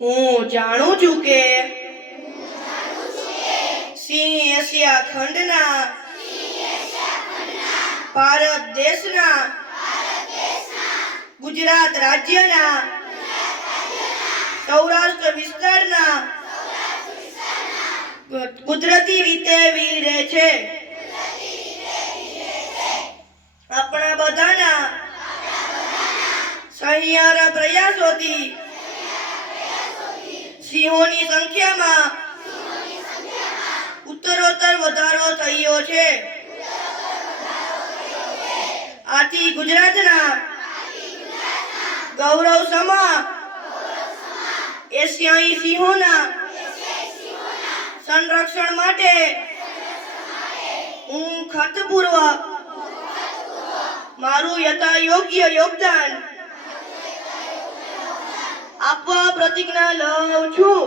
હું જાણું છું કે સિંહ એશિયા ખંડના ભારત દેશના ગુજરાત રાજ્યના સૌરાષ્ટ્ર વિસ્તારના કુદરતી રીતે વિહરે છે. આપણા બધાના સહિયારા પ્રયાસોથી સિંહોની સંખ્યામાં ઉત્તરોત્તર વધારો થયો છે. આથી ગુજરાતના ગૌરવ સમા એશિયાઈ સિંહોના સંરક્ષણ માટે હું ખતપૂર્વક મારું યથાયોગ્ય યોગદાન આપવા પ્રતિજ્ઞા લઉં છું.